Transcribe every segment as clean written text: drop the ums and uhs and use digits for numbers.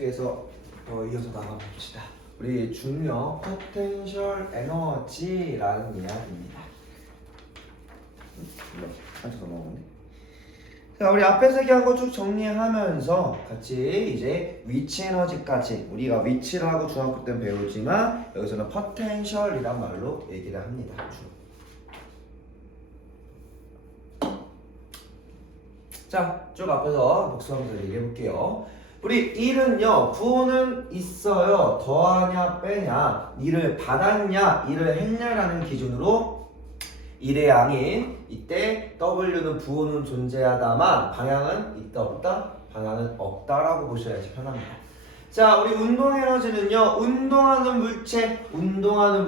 계속해서 이어서 나가봅시다. 우리 중력 포텐셜 에너지라는 이야기입니다. 앉아서 넘어오네. 자, 우리 앞에서 얘기한 거 쭉 정리하면서 같이 이제 위치 에너지까지 우리가 위치라고 중학교 때 배우지만 여기서는 포텐셜이란 말로 얘기를 합니다. 자, 쭉 앞에서 복수하면서 얘기해 볼게요. 우리 1은요, 부호는 있어요. 더하냐 빼냐, 2를 받았냐 2를 했냐라는 기준으로 1의 양인 이때 W는 부호는 존재하다만 방향은 있다 없다? 방향은 없다라고 보셔야지 편합니다. 자, 우리 운동 에너지는요, 운동하는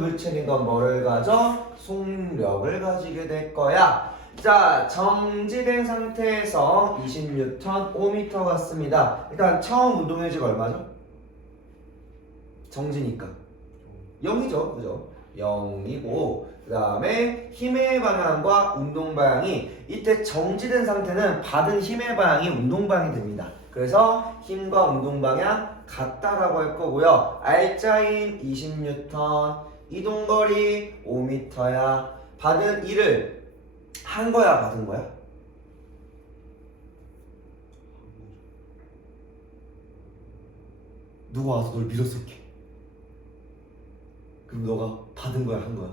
물체니까 뭐를 가져? 속력을 가지게 될 거야. 자, 정지된 상태에서 20N 5m 같습니다. 일단 처음 운동 에너지가 얼마죠? 정지니까 0이죠, 그죠? 0이고 그 다음에 힘의 방향과 운동 방향이 이때 정지된 상태는 받은 힘의 방향이 운동 방향이 됩니다. 그래서 힘과 운동 방향 같다라고 할 거고요. R자인 20N, 이동거리 5m야. 받은 1을 한 거야, 받은 거야? 누가 와서 널 밀어쏠게. 그럼 너가 받은 거야, 한 거야?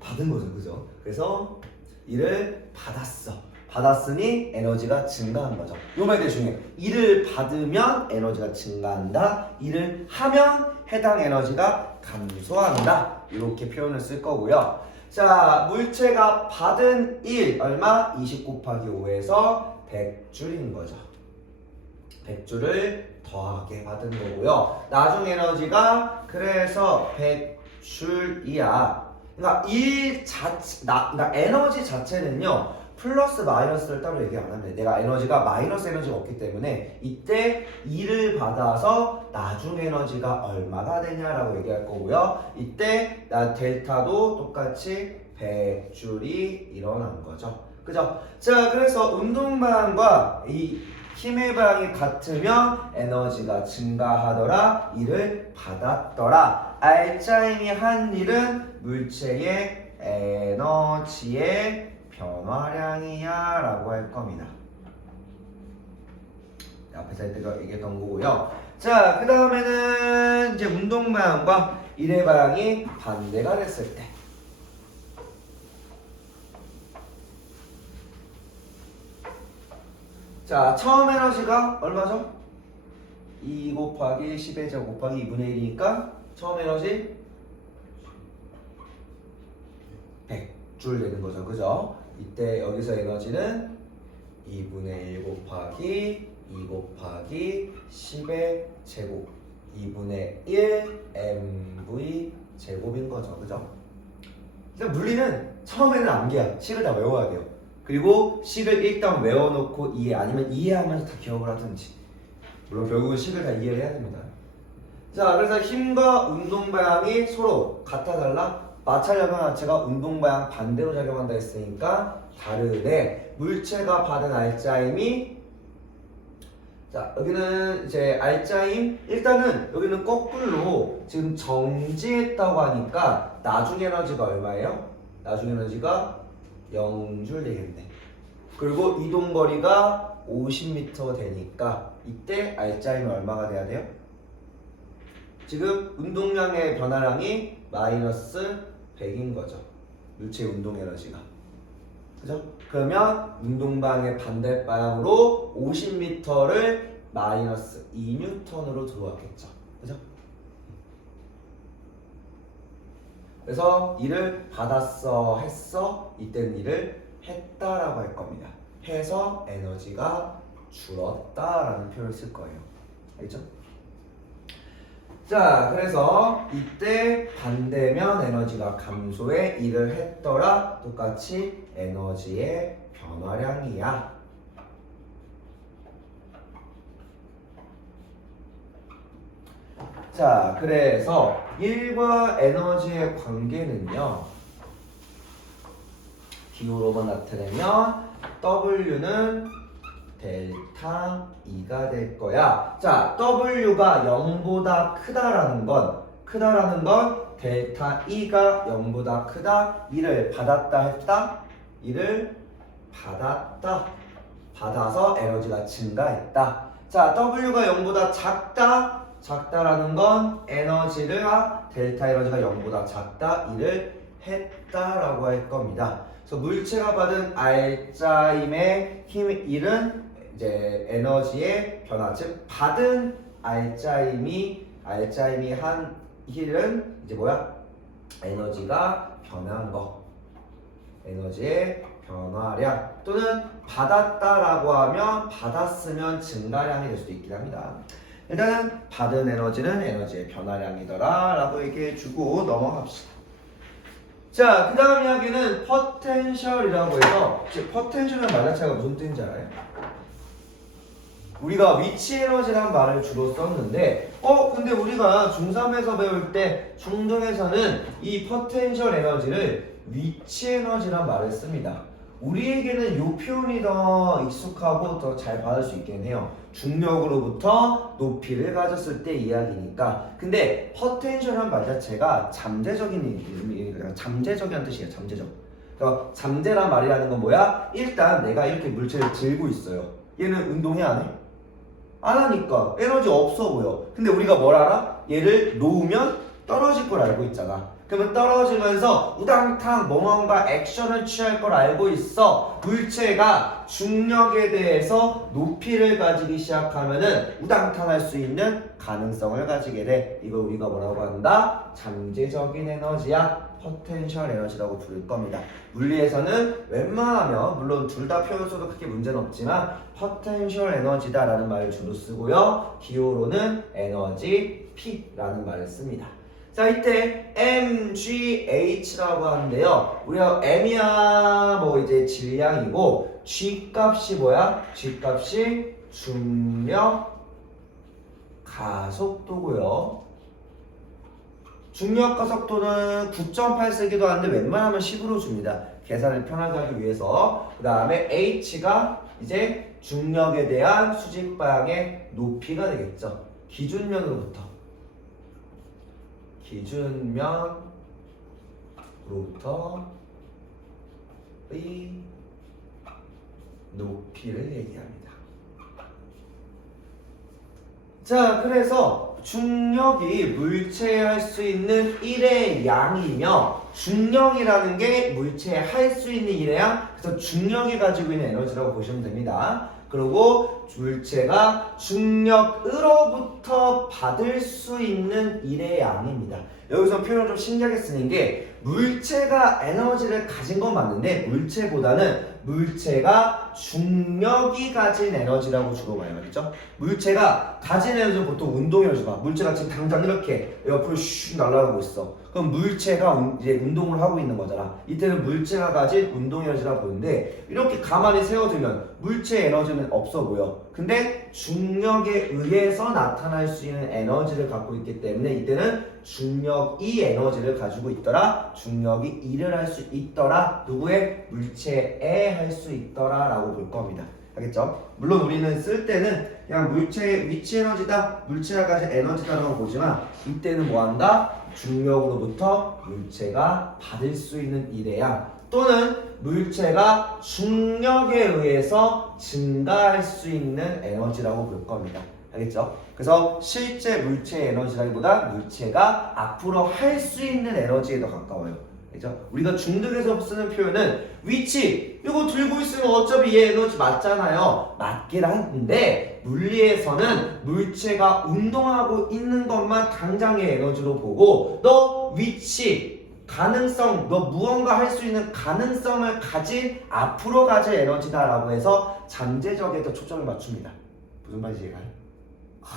받은 거죠, 그죠? 그래서 이를 받았어. 받았으니 에너지가 증가한 거죠. 요 말 되게 중요해. 이를 받으면 에너지가 증가한다. 이를 하면 해당 에너지가 감소한다. 이렇게 표현을 쓸 거고요. 자, 물체가 받은 1 얼마? 20 곱하기 5에서 100줄인 거죠. 100줄을 더하게 받은 거고요. 나중 에너지가 그래서 100줄이야. 그러니까 그러니까 에너지 자체는요, 플러스 마이너스를 따로 얘기 안 하면 돼. 내가 에너지가 마이너스 에너지가 없기 때문에 이때 2를 받아서 나중 에너지가 얼마가 되냐라고 얘기할 거고요. 이때 델타도 똑같이 100줄이 일어난 거죠. 그죠? 자, 그래서 운동 방향과 이 힘의 방향이 같으면 에너지가 증가하더라. 이를 받았더라. R자임이 한 일은 물체의 에너지의 변화량이야 라고 할 겁니다. 앞에서 얘기했던 거고요. 자, 그 다음에는 이제 운동 방향과 일의 방향이 반대가 됐을 때, 자, 처음 에너지가 얼마죠? 2 곱하기 10의 제곱 곱하기 2분의 1이니까 처음 에너지 100줄 되는 거죠, 그죠? 이때 여기서 에너지는 2분의 1 곱하기 2 곱하기 10의 제곱 2분의 1 mv 제곱인 거죠, 그죠? 일단 물리는 처음에는 암기야. 식을 다 외워야 돼요. 그리고 식을 일단 외워놓고 이해, 아니면 이해하면서 다 기억을 하든지. 물론 결국은 식을 다 이해를 해야 됩니다. 자, 그래서 힘과 운동 방향이 서로 같아 달라? 마찰력은 자체가 운동 방향 반대로 작용한다 했으니까 다르네. 물체가 받은 R자임이, 자, 여기는 이제 R자임, 일단은 여기는 거꾸로 지금 정지했다고 하니까 나중 에너지가 얼마예요? 나중 에너지가 0줄 되겠네. 그리고 이동거리가 50m 되니까 이때 R자임이 얼마가 돼야 돼요? 지금 운동량의 변화량이 마이너스 100인 거죠. 물체의 운동 에너지가. 그죠? 그러면 운동 방향의 반대 방향으로 50m를 마이너스 2N으로 들어왔겠죠. 그죠? 그래서 일을 받았어, 했어, 이때는 일을 했다라고 할 겁니다. 해서 에너지가 줄었다라는 표현을 쓸 거예요. 알겠죠? 자, 그래서 이때 반대면 에너지가 감소해. 일을 했더라. 똑같이 에너지의 변화량이야. 자, 그래서 일과 에너지의 관계는요, 기호로만 나타내면 W는 델타 E가 될 거야. 자, W가 0보다 크다라는 건 델타 E가 0보다 크다. E를 받았다 했다. E를 받아서 에너지가 증가했다. 자, W가 0보다 작다라는 건 에너지가 델타 에너지가 0보다 작다. E를 했다라고 할 겁니다. 그래서 물체가 받은 R자임의 힘 1은 이제 에너지의 변화, 즉 받은 R자임이 한 힐은 이제 뭐야? 에너지가 변한 거. 에너지의 변화량 또는 받았다라고 하면 받았으면 증가량이 될 수도 있긴 합니다. 일단은 받은 에너지는 에너지의 변화량이더라 라고 얘기해주고 넘어갑시다. 자, 그 다음 이야기는 포텐셜이라고 해서 포텐셜이라는 말 자체가 무슨 뜻인지 알아요? 우리가 위치 에너지라는 말을 주로 썼는데 근데 우리가 중3에서 배울 때 중등에서는 이 포텐셜 에너지를 위치 에너지란 말을 씁니다. 우리에게는 이 표현이 더 익숙하고 더 잘 받을 수 있긴 해요. 중력으로부터 높이를 가졌을 때 이야기니까. 근데 포텐셜이라는 말 자체가 잠재적인 뜻이에요. 잠재적. 그러니까 잠재란 말이라는 건 뭐야? 일단 내가 이렇게 물체를 들고 있어요. 얘는 운동해 안 해? 안 하니까 에너지 없어 보여. 근데 우리가 뭘 알아? 얘를 놓으면 떨어질 걸 알고 있잖아. 그러면 떨어지면서 우당탕 뭔가 액션을 취할 걸 알고 있어. 물체가 중력에 대해서 높이를 가지기 시작하면은 우당탕 할 수 있는 가능성을 가지게 돼. 이거 우리가 뭐라고 한다? 잠재적인 에너지야. 포텐셜 에너지라고 부를 겁니다. 물리에서는 웬만하면 물론 둘 다 표현 써도 크게 문제는 없지만 포텐셜 에너지다 라는 말을 주로 쓰고요. 기호로는 에너지 P라는 말을 씁니다. 자, 이때 mgh라고 하는데요. 우리가 m이야 뭐 이제 질량이고 g 값이 뭐야? g 값이 중력 가속도고요. 중력 가속도는 9.8 쓰기도 하는데 웬만하면 10으로 줍니다. 계산을 편하게 하기 위해서. 그 다음에 h가 이제 중력에 대한 수직 방향의 높이가 되겠죠. 기준면으로부터의 높이를 얘기합니다. 자, 그래서 중력이 물체에 할 수 있는 1의 양이며 중력이라는 게 물체에 할 수 있는 1의 양, 그래서 중력이 가지고 있는 에너지라고 보시면 됩니다. 그리고 물체가 중력으로부터 받을 수 있는 1의 양입니다. 여기서 표현을 좀 신기하게 쓰는 게 물체가 에너지를 가진 건 맞는데 물체가 중력이 가진 에너지라고 주로 말하겠죠. 물체가 가진 에너지는 보통 운동 에너지가 물체가 지금 당장 이렇게 옆으로 슉 날아가고 있어. 그럼 물체가 이제 운동을 하고 있는 거잖아. 이때는 물체가 가진 운동 에너지라고 보는데 이렇게 가만히 세워두면 물체 에너지는 없어 보여. 근데 중력에 의해서 나타날 수 있는 에너지를 갖고 있기 때문에 이때는 중력이 에너지를 가지고 있더라. 중력이 일을 할 수 있더라. 누구의? 물체에 할 수 있더라 라고 볼 겁니다. 알겠죠? 물론 우리는 쓸 때는 그냥 물체의 위치 에너지다, 물체가 가진 에너지다 라고 보지만 이때는 뭐 한다? 중력으로부터 물체가 받을 수 있는 일의 양 또는 물체가 중력에 의해서 증가할 수 있는 에너지라고 볼 겁니다. 알겠죠? 그래서 실제 물체의 에너지라기보다 물체가 앞으로 할 수 있는 에너지에 더 가까워요. 그죠? 우리가 중등에서 쓰는 표현은 위치, 이거 들고 있으면 어차피 얘 에너지 맞잖아요. 맞긴 한데 물리에서는 물체가 운동하고 있는 것만 당장의 에너지로 보고 너 위치, 가능성, 너 무언가 할 수 있는 가능성을 가진 앞으로 가질 에너지다라고 해서 잠재적에 더 초점을 맞춥니다. 무슨 말인지 이해가요?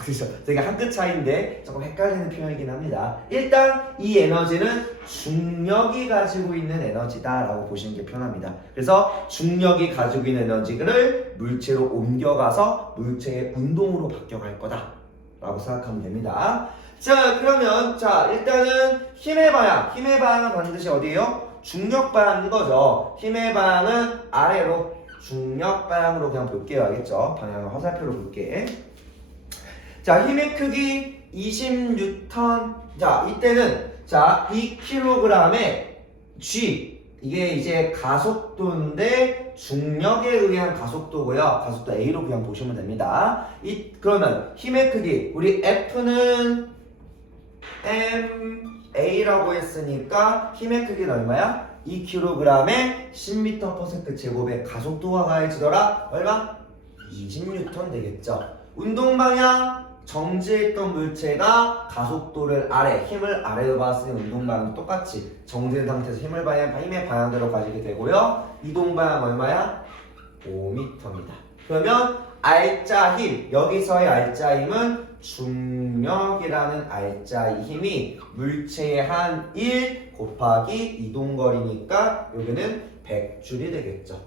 그렇죠. 되게 한 끗 차이인데 조금 헷갈리는 표현이긴 합니다. 일단 이 에너지는 중력이 가지고 있는 에너지다라고 보시는 게 편합니다. 그래서 중력이 가지고 있는 에너지를 물체로 옮겨가서 물체의 운동으로 바뀌어갈 거다라고 생각하면 됩니다. 자, 그러면 일단은 힘의 방향은 반드시 어디예요? 중력 방향인 거죠. 힘의 방향은 아래로 중력 방향으로 그냥 볼게요. 알겠죠? 방향을 화살표로 볼게. 자, 힘의 크기 20N. 자, 이때는 자, 2kg의 G. 이게 이제 가속도인데 중력에 의한 가속도고요. 가속도 A로 그냥 보시면 됩니다. 그러면 힘의 크기 우리 F는 MA라고 했으니까 힘의 크기는 얼마야? 2kg에 10m/s 제곱의 가속도가 가해지더라. 얼마? 20N 되겠죠. 운동 방향 정지했던 물체가 가속도를 아래, 힘을 아래로 받았으니 운동 방향 똑같이 정지된 상태에서 힘의 방향대로 가지게 되고요. 이동 방향 얼마야? 5m입니다. 그러면 알짜 힘, 여기서의 알짜 힘은 중력이라는 알짜 힘이 물체의 한 1 곱하기 이동거리니까 여기는 100줄이 되겠죠.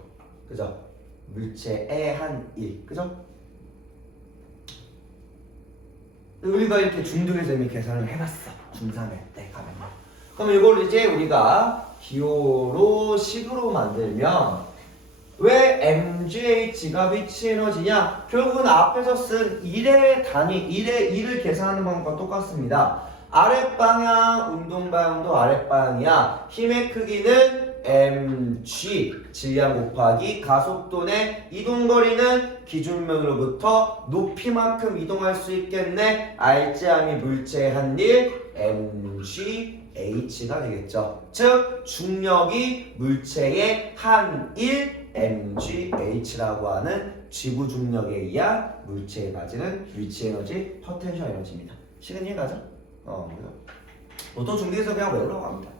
그죠? 물체의 한 1. 그죠? 우리가 이렇게 중등에서 이미 계산을 해봤어. 중3일 때 가면. 그럼 이걸 이제 우리가 기호로 식으로 만들면 왜 mgh가 위치 에너지냐? 결국은 앞에서 쓴 1의 단위, 1을 계산하는 방법과 똑같습니다. 아랫방향, 운동방향도 아랫방향이야. 힘의 크기는 mg, 질량 곱하기 가속도네. 이동거리는 기준면으로부터 높이만큼 이동할 수 있겠네. 알짜함이 물체의 한일 mgh가 되겠죠. 즉 중력이 물체의 한일 mgh라고 하는 지구 중력에 의한 물체에 가지는 위치 에너지, 포텐셜 에너지입니다. 시간 이해가죠? 보통 중대에서 그냥 외우라고 합니다.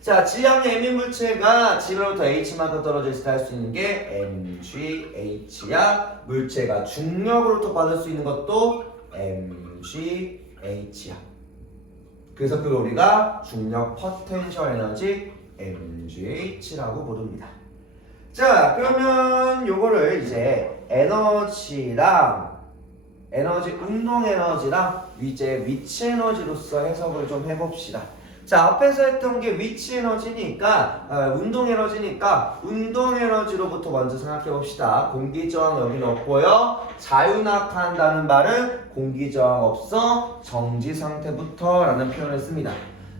자, 질량의 m인 물체가 지로부터 h만큼 떨어져 있을 때 할 수 있는 게 mgh야. 물체가 중력으로부터 받을 수 있는 것도 mgh야. 그래서 그걸 우리가 중력 포텐셜 에너지 mgh라고 부릅니다. 자, 그러면 요거를 이제 에너지랑 운동 에너지랑 이제 위치 에너지로서 해석을 좀 해봅시다. 자, 앞에서 했던 게 위치 에너지니까 운동 에너지니까 운동 에너지로부터 먼저 생각해 봅시다. 공기 저항 여기 넣고요. 자유낙하한다는 말은 공기 저항 없어 정지 상태부터 라는 표현을 씁니다.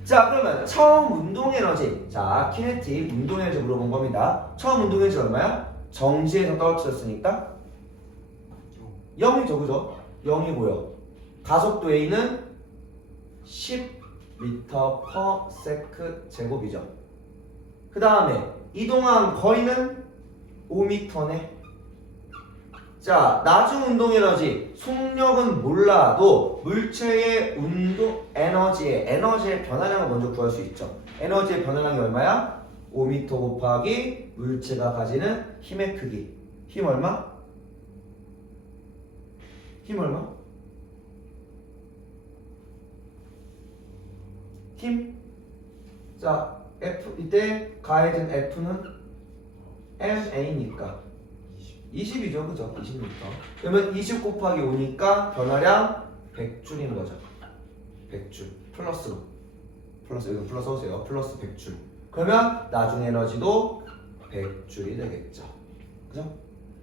자, 그러면 처음 운동 에너지, 자 키네틱 운동 에너지 물어본 겁니다. 처음 운동 에너지 얼마야? 정지에서 떨어뜨렸으니까 0이죠, 그죠? 0이고요. 가속도 A는 10m/s 제곱이죠. 그 다음에 이동한 거리는 5m네. 자, 나중 운동 에너지, 속력은 몰라도 물체의 운동 에너지의 변화량을 먼저 구할 수 있죠. 에너지의 변화량이 얼마야? 5m 곱하기 물체가 가지는 힘의 크기. 힘 얼마? 힘 얼마? 힘? 자, F, 이때 가해진 F는 MA니까 20이죠, 그죠? 20m. 그러면 20 곱하기 5니까 변화량 100줄인 거죠. 100줄. 플러스, 여기 플러스 써주세요. 플러스 100줄. 그러면 나중 에너지도 100줄이 되겠죠. 그죠?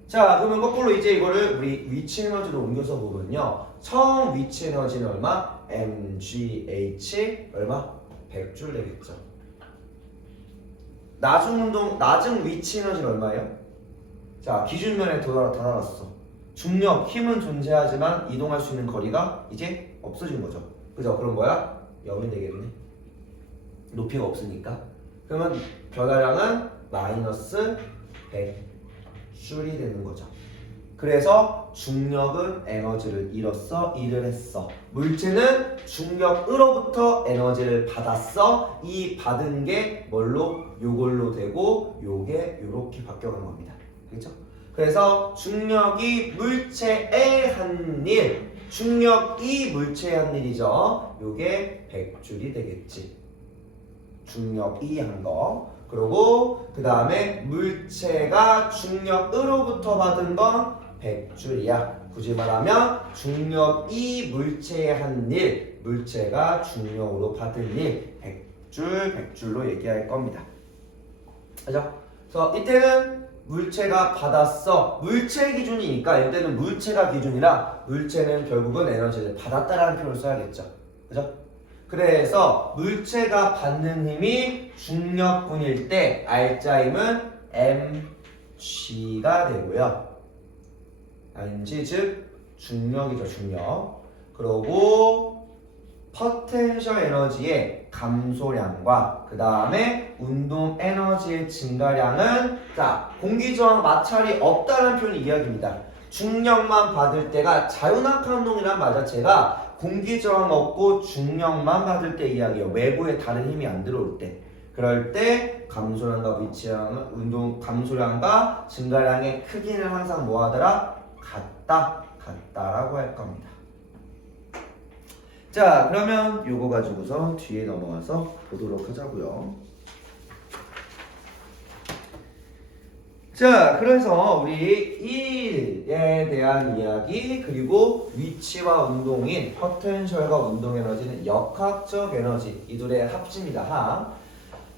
자, 그러면 거꾸로 이제 이거를 우리 위치 에너지로 옮겨서 보면요. 처음 위치 에너지는 얼마? mgh 얼마? 100줄 되겠죠. 나중 위치 에너지는 얼마예요? 자, 기준면에 다 달았어. 중력, 힘은 존재하지만 이동할 수 있는 거리가 이제 없어진 거죠. 그죠? 그럼 뭐야? 0이 되겠네. 높이가 없으니까. 그러면 변화량은 마이너스 100줄이 되는 거죠. 그래서 중력은 에너지를 잃었어, 일을 했어. 물체는 중력으로부터 에너지를 받았어. 이 받은 게 뭘로? 요걸로 되고 요게 요렇게 바뀌어간 겁니다. 그렇죠? 그래서 중력이 물체의 한 일, 중력이 물체의 한 일이죠. 요게 100줄이 되겠지. 중력이 한 거. 그리고 그 다음에 물체가 중력으로부터 받은 건 100줄이야. 굳이 말하면 중력이 물체의 한 일, 물체가 중력으로 받은 일, 100줄로 얘기할 겁니다. 그죠? 그래서 이때는 물체가 받았어. 물체 기준이니까 이때는 물체가 기준이라 물체는 결국은 에너지를 받았다라는 표현을 써야겠죠. 그죠? 그래서 물체가 받는 힘이 중력분일 때 R자임은 mg가 되고요. mg 즉 중력이죠. 중력. 그리고 포텐셜 에너지의 감소량과 그 다음에 운동 에너지의 증가량은 자 공기 저항 마찰이 없다는 표현이 이야기입니다. 중력만 받을 때가 자유낙하운동이란 말 자체가 공기 저항 없고 중력만 받을 때 이야기예요. 외부에 다른 힘이 안 들어올 때. 그럴 때 감소량과 위치량은 운동 감소량과 증가량의 크기는 항상 뭐하더라? 같다라고 할 겁니다. 자 그러면 요거 가지고서 뒤에 넘어가서 보도록 하자고요. 자 그래서 우리 1에 대한 이야기 그리고 위치와 운동인 포텐셜과 운동 에너지는 역학적 에너지 이 둘의 합치입니다. 합.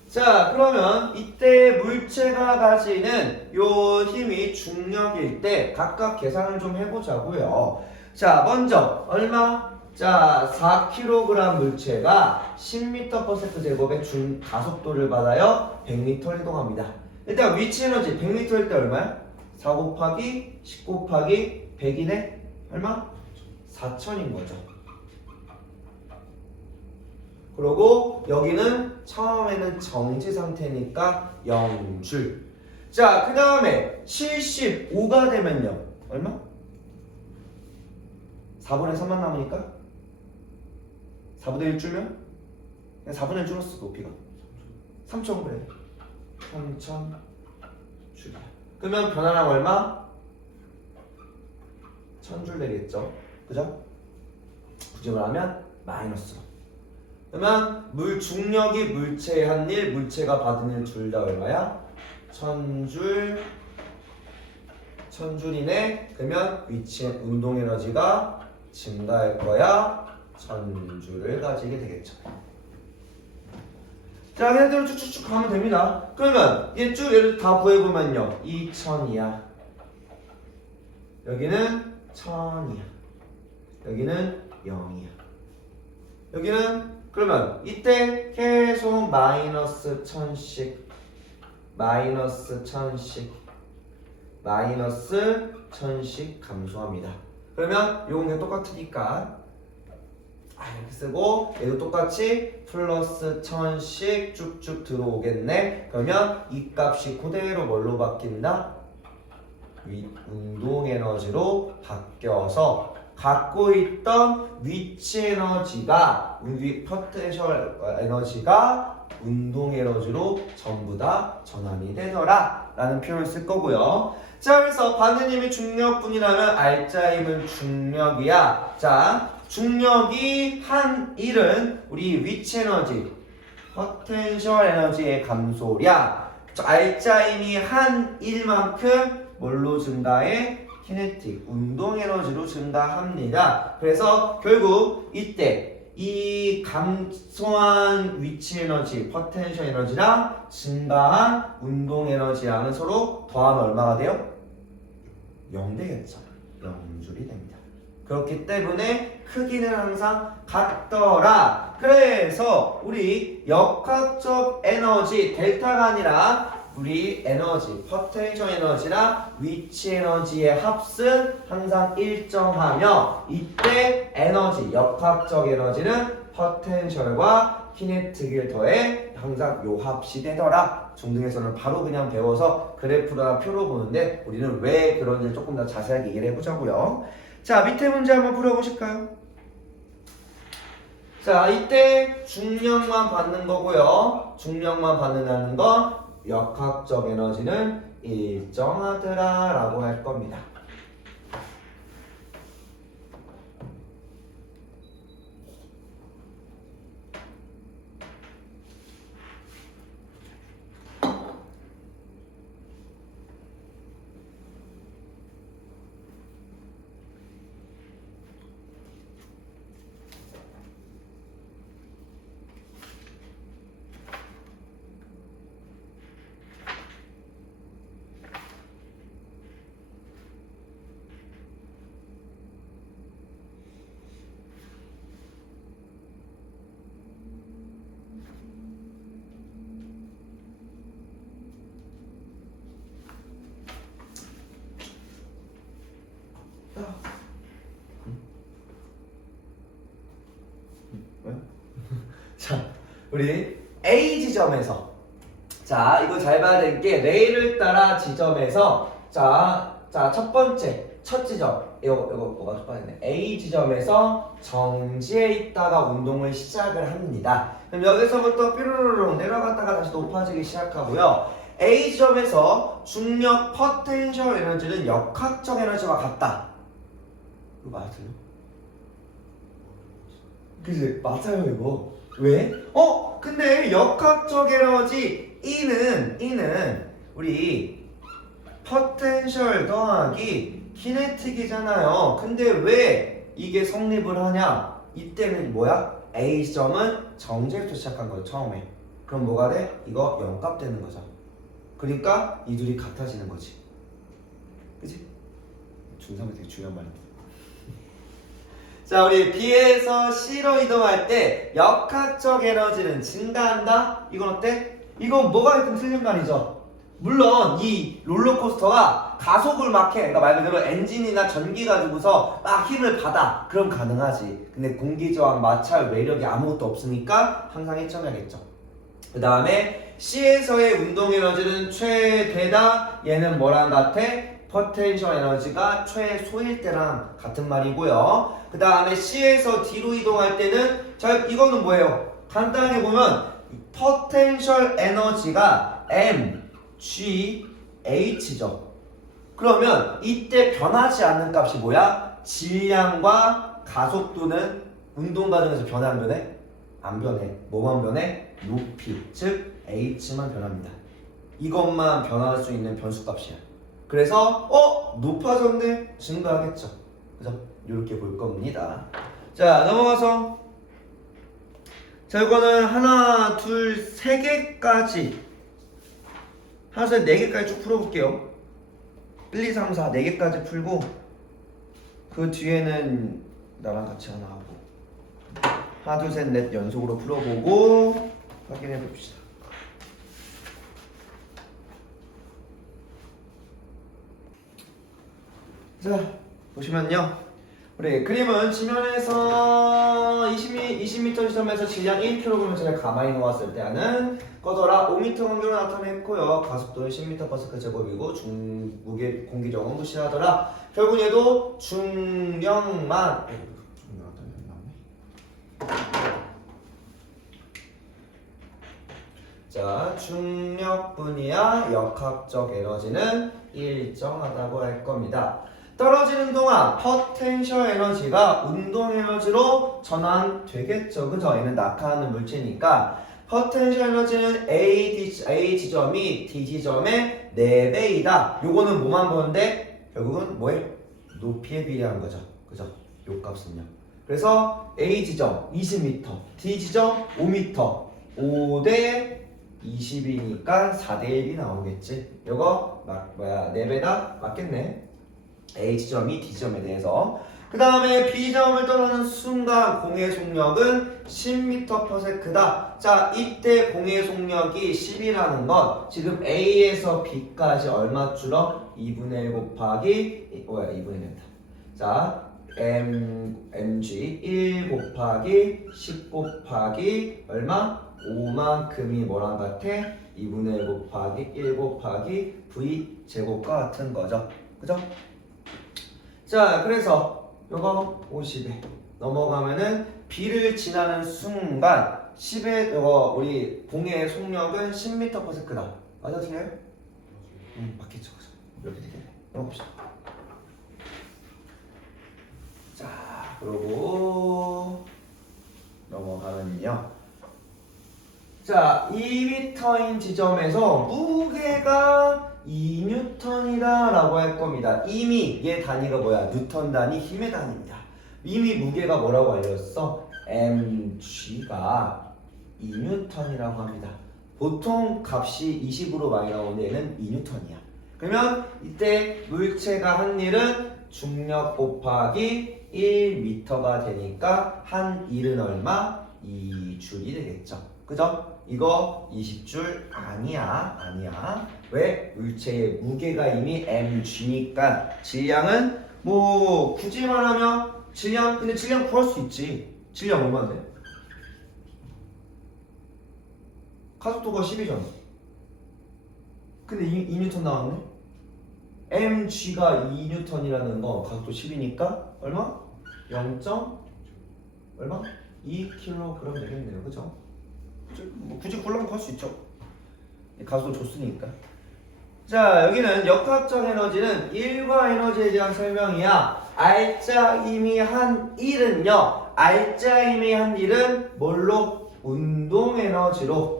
자 그러면 이때 물체가 가지는 요 힘이 중력일 때 각각 계산을 좀 해보자고요. 자 먼저 얼마? 자 4kg 물체가 10m/s 제곱의 가속도를 받아요. 100m 이동합니다. 일단 위치 에너지 100m일 때 얼마야? 4 곱하기 10 곱하기 100이네? 얼마? 4000인 거죠. 그리고 여기는 처음에는 정지 상태니까 0줄. 자, 그 다음에 75가 되면요. 얼마? 4분의 3만 남으니까 4분의 1 줄면? 그냥 4분의 1 줄었어, 높이가. 3,000 그래. 3,000 줄이야. 그러면 변화량 얼마? 1000줄 되겠죠. 그죠? 부정을 하면 마이너스로. 그러면 중력이 물체에 한 일, 물체가 받은 일 둘 다 얼마야? 1000줄. 1000줄이네. 그러면 위치의 운동 에너지가 증가할 거야. 1000줄을 가지게 되겠죠. 자, 얘네들을 쭉쭉쭉 가면 됩니다. 그러면 얘 쭉 얘를 다 구해보면요. 2000이야. 여기는 1000이야. 여기는 0이야. 여기는 그러면 이때 계속 마이너스 1000씩 마이너스 1000씩 마이너스 1000씩 감소합니다. 그러면 요건 그냥 똑같으니까 이렇게 쓰고 얘도 똑같이 플러스 1000씩 쭉쭉 들어오겠네. 그러면 이 값이 그대로 뭘로 바뀐다? 운동 에너지로 바뀌어서 갖고 있던 위치 에너지가 포텐셜 에너지가 운동 에너지로 전부 다 전환이 되더라 라는 표현을 쓸 거고요. 자 그래서 받는 힘이 중력분이라면 R자 힘은 중력이야. 자 중력이 한 1은 우리 위치 에너지 포텐셜 에너지의 감소량. R자 힘이 한 1만큼 뭘로 증가해? 키네틱, 운동 에너지로 증가합니다. 그래서 결국 이때 이 감소한 위치 에너지, 포텐셜 에너지랑 증가한 운동 에너지랑은 서로 더하면 얼마가 돼요? 0 되겠죠. 0줄이 됩니다. 그렇기 때문에 크기는 항상 같더라. 그래서 우리 역학적 에너지 델타가 아니라 우리 에너지, 포텐셜 에너지랑 위치 에너지의 합은 항상 일정하며 이때 에너지, 역학적 에너지는 포텐셜과 키네틱을 더해 항상 요 합이 되더라. 중등에서는 바로 그냥 배워서 그래프나 표로 보는데 우리는 왜 그런지 조금 더 자세하게 이해를 해보자고요. 자, 밑에 문제 한번 풀어보실까요? 자, 이때 중력만 받는 거고요. 중력만 받는다는 건 역학적 에너지는 일정하더라 라고 할 겁니다. 자, 우리 A 지점에서 자, 이거 잘 봐야 될 게 레일을 따라 지점에서 첫 번째 첫 지점 이거 뭐가 첫 번째네. A 지점에서 정지해 있다가 운동을 시작을 합니다. 그럼 여기서부터 뾰로로롱 내려갔다가 다시 높아지기 시작하고요. A 지점에서 중력 포텐셜 에너지는 역학적 에너지와 같다. 이거 맞아요? 그치? 맞아요 이거. 왜? 근데 역학적 에너지 E는 우리 포텐셜 더하기 키네틱이잖아요. 근데 왜 이게 성립을 하냐? 이때는 뭐야? A 지점은 정지에서 시작한 거예요 처음에. 그럼 뭐가 돼? 이거 0값 되는 거죠. 그러니까 이 둘이 같아지는 거지. 그치? 중3이 되게 중요한 말인데. 자, 우리 B에서 C로 이동할 때 역학적 에너지는 증가한다? 이건 어때? 이건 뭐가 있든 틀린 말이죠. 물론 이 롤러코스터가 가속을 막 해. 그러니까 말 그대로 엔진이나 전기 가지고서 막 힘을 받아. 그럼 가능하지. 근데 공기저항, 마찰, 외력이 아무것도 없으니까 항상 1점이겠죠. 그 다음에 C에서의 운동 에너지는 최대다. 얘는 뭐랑 같아? 포텐셜 에너지가 최소일 때랑 같은 말이고요. 그 다음에 C에서 D로 이동할 때는 자, 이거는 뭐예요? 간단하게 보면 포텐셜 에너지가 mgh죠. 그러면 이때 변하지 않는 값이 뭐야? 질량과 가속도는 운동 과정에서 변해 안 변해? 안 변해. 뭐만 변해? 높이, 즉 h만 변합니다. 이것만 변할 수 있는 변수값이야. 그래서 높아졌네? 증가하겠죠. 그래서 이렇게 볼 겁니다. 자, 넘어가서 자, 이거는 하나, 둘, 세 개까지 하나, 둘, 네 개까지 쭉 풀어볼게요. 1, 2, 3, 4, 네 개까지 풀고 그 뒤에는 나랑 같이 하나 하고 하나, 둘, 셋, 넷 연속으로 풀어보고 확인해 봅시다. 자, 보시면요. 우리 그림은 지면에서 20m 지점에서 질량 1kg을 가만히 놓았을 때 하는 꺼져라 5m 간격으로 나타냈고요. 가속도는 10m/s 제곱이고 무게 공기저항은 무시하더라. 결국 얘도 중력만 자, 중력분이야 역학적 에너지는 일정하다고 할 겁니다. 떨어지는 동안 포텐셜 에너지가 운동 에너지로 전환되겠죠. 그죠? 얘는 낙하하는 물체니까 포텐셜 에너지는 A 지점이 D 지점의 4배이다. 요거는 뭐만 보는데 결국은 뭐예요? 높이에 비례한 거죠. 그죠? 요 값은요. 그래서 A 지점 20m, D 지점 5m, 5대 20이니까 4대 1이 나오겠지. 요거 4배다? 맞겠네. A 지점이 D 지점에 대해서. 그 다음에 B 지점을 떠나는 순간 공의 속력은 10m/s다. 자, 이때 공의 속력이 10이라는 건 지금 A에서 B까지 얼마 줄어? 2분의 1 곱하기 2분의 1입니다. 자, mg 1 곱하기 10 곱하기 얼마? 5만큼이 뭐랑 같아? 2분의 1 곱하기 1 곱하기 v 제곱과 같은 거죠. 그죠? 자, 그래서 요거 50에 넘어가면은 B를 지나는 순간 10의 요거 우리 공의 속력은 10m/s다. 맞아, 틀려요? 맞겠죠. 그죠? 이렇게 되겠네. 넘어봅시다. 자, 그러고 넘어가면요. 자, 2m인 지점에서 무게가 2N이다 라고 할 겁니다. 이미 얘 단위가 뭐야? 뉴턴 단위, 힘의 단위입니다. 이미 무게가 뭐라고 알려졌어? mg가 2N이라고 합니다. 보통 값이 20으로 많이 나오는데 얘는 2N이야. 그러면 이때 물체가 한 일은 중력 곱하기 1m가 되니까 한 일은 얼마? 2줄이 되겠죠. 그죠? 이거 20줄 아니야. 왜? 물체의 무게가 이미 mg니까 질량은 뭐 굳이 말하면 질량, 근데 질량 구할 수 있지. 질량 얼마인데? 가속도가 10이잖아. 근데 2N 나왔네? mg가 2N이라는 거 가속도 10이니까 얼마? 0. 얼마? 2kg 되겠네요. 그죠? 뭐 굳이 굴러먹고 할 수 있죠. 가속도 줬으니까. 자, 여기는 역학적 에너지는 일과 에너지에 대한 설명이야. 알짜임이한 일은요. 알짜임이한 일은 뭘로? 운동 에너지로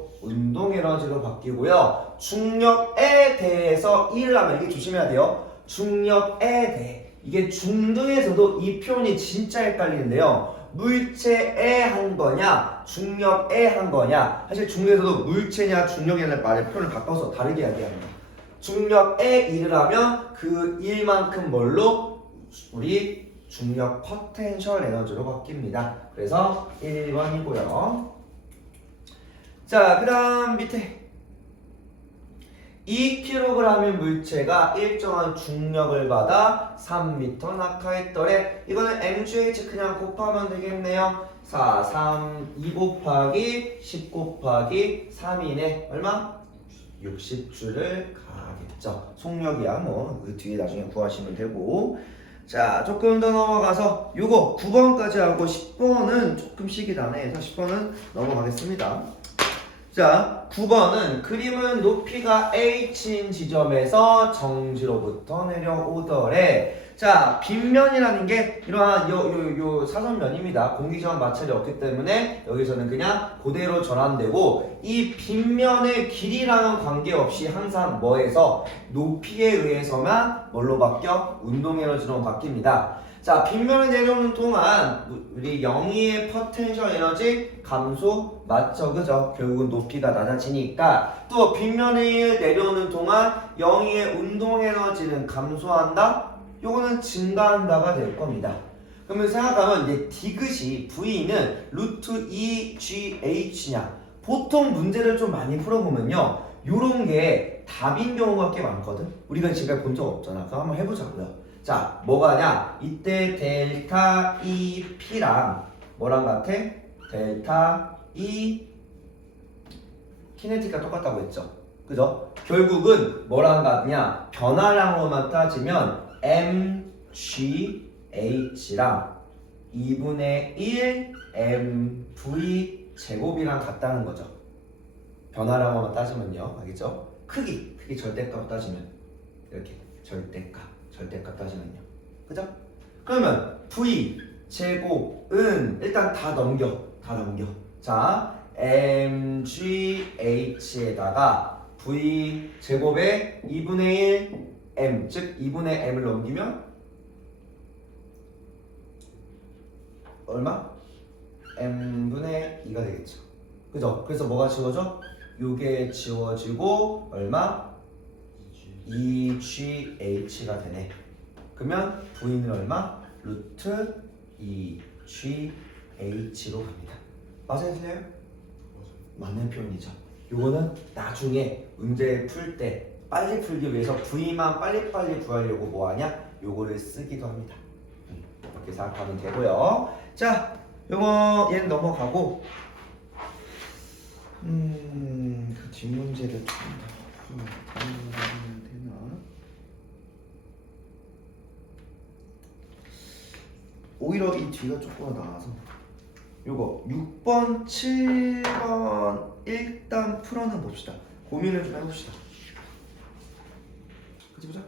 바뀌고요. 중력에 대해서 일을 하면 이게 조심해야 돼요. 중력에 대해. 이게 중등에서도 이 표현이 진짜 헷갈리는데요. 물체에 한 거냐, 중력에 한 거냐. 사실 중등에서도 물체냐, 중력이냐는 말의 표현을 바꿔서 다르게 이야기합니다. 중력에 일을 하면 그 일만큼 뭘로? 우리 중력 포텐셜 에너지로 바뀝니다. 그래서 1번이고요. 자, 그 다음 밑에 2kg의 물체가 일정한 중력을 받아 3m 낙하했더래. 이거는 mgh 그냥 곱하면 되겠네요. 4, 3, 2 곱하기 10 곱하기 3이네. 얼마? 60주를 가겠죠. 속력이야 뭐 그 뒤에 나중에 구하시면 되고. 자, 조금 더 넘어가서 요거 9번까지 하고 10번은 조금 식이 나네. 10번은 넘어가겠습니다. 자, 9번은 그림은 높이가 h인 지점에서 정지로부터 내려오더래. 자, 빗면이라는 게 이러한 요 사선면입니다. 공기저항 마찰이 없기 때문에 여기서는 그냥 그대로 전환되고, 이 빗면의 길이랑은 관계없이 항상 뭐에서? 높이에 의해서만 뭘로 바뀌어? 운동 에너지로 바뀝니다. 자, 빗면을 내려오는 동안 우리 영희의 포텐셜 에너지 감소 맞죠? 그죠? 결국은 높이가 낮아지니까. 또 빗면을 내려오는 동안 영희의 운동 에너지는 감소한다? 요거는 증가한다가 될 겁니다. 그러면 생각하면 이제 디귿이 V는 루트 2GH냐. 보통 문제를 좀 많이 풀어보면요, 요런 게 답인 경우가 꽤 많거든. 우리가 지금까지 본 적 없잖아. 그럼 한번 해보자고요. 자, 뭐가냐? 이때 델타 E P랑 뭐랑 같아? 델타 E 키네틱과 똑같다고 했죠. 그죠? 결국은 뭐랑 같냐? 변화량으로만 따지면 mgh랑 2분의 1 mv 제곱이랑 같다는 거죠. 변화량으로만 따지면요. 알겠죠? 크기 절대값 따지면 이렇게 절대값 따지면요. 그죠? 그러면 v 제곱은 일단 다 넘겨. 자, mgh에다가 v 제곱에 2분의 1 m, 즉 2분의 m을 넘기면 얼마? m분의 2가 되겠죠. 그죠? 그래서 뭐가 지워져? 요게 지워지고 얼마? 2GH가 되네. 그러면 V는 얼마? 루트 2GH로 갑니다. 맞아요? 틀려요? 맞는 표현이죠. 요거는 나중에 문제 풀 때 빨리 풀기 위해서 V만 빨리빨리 구하려고 뭐하냐? 요거를 쓰기도 합니다. 이렇게 생각하면 되고요. 자, 요거 얘는 넘어가고 그 뒷문제를 좀 하면 되나? 오히려 이 뒤가 조금 더 나아서 요거 6번, 7번 일단 풀어는 봅시다. 고민을 좀 해봅시다. 그치 보자.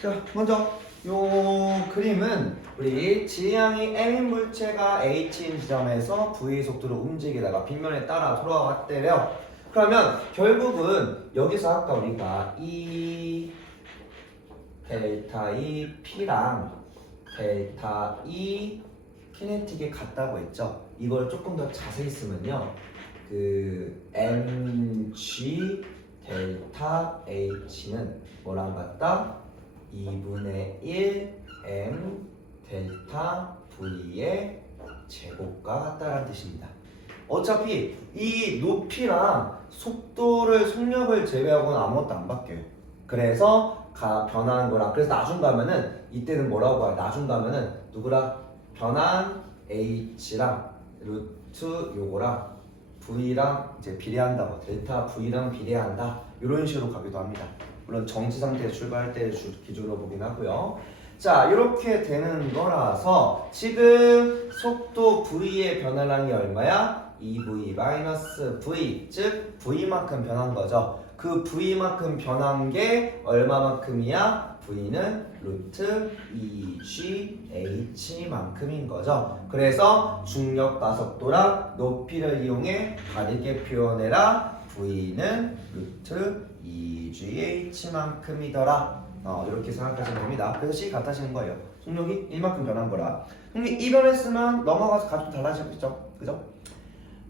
자, 먼저 요 그림은 우리 지향이 m인 물체가 h인 지점에서 v의 속도로 움직이다가 빗면에 따라 돌아왔대요. 그러면 결국은 여기서 아까 우리가 이 델타 E P랑 델타 E 키네틱이 같다고 했죠. 이걸 조금 더 자세히 쓰면요, 그 mg 델타 h는 뭐랑 같다? 2분의 1 m 델타 v의 제곱과 같다라는 뜻입니다. 어차피 이 높이랑 속력을 제외하고는 아무것도 안 바뀌어요. 그래서 변한 거랑, 그래서 나중 가면은 이때는 뭐라고 봐요? 나중 가면은 누구랑? 변한 h랑 루트 요거랑 V랑 이제 비례한다고 델타 V랑 비례한다 이런 식으로 가기도 합니다. 물론 정지 상태에 출발할 때 기준으로 보긴 하고요. 자 이렇게 되는 거라서 지금 속도 V의 변화량이 얼마야? 2V-V 즉 V만큼 변한 거죠. 그 V만큼 변한 게 얼마만큼이야? V는 루트 2GH만큼인 거죠. 그래서 중력 가속도랑 높이를 이용해 다르게 표현해라. V는 루트 2GH만큼이더라. 이렇게 생각하시면 됩니다. 그래서 C 같아지는 거예요. 속력이 1만큼 변한 거라. 속력이 2변했으면 넘어가서 값도 달라지겠죠. 그죠?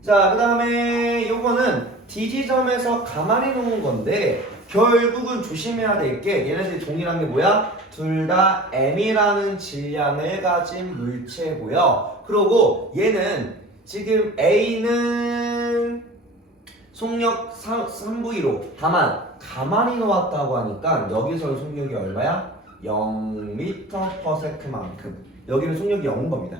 자, 그 다음에 요거는 D 지점에서 가만히 놓은 건데 결국은 조심해야 될 게 얘네들이 동일한 게 뭐야? 둘 다 M이라는 질량을 가진 물체고요. 그리고 얘는 지금 A는 속력 3V로 다만 가만히 놓았다고 하니까 여기서의 속력이 얼마야? 0m/s만큼 여기는 속력이 0인 겁니다.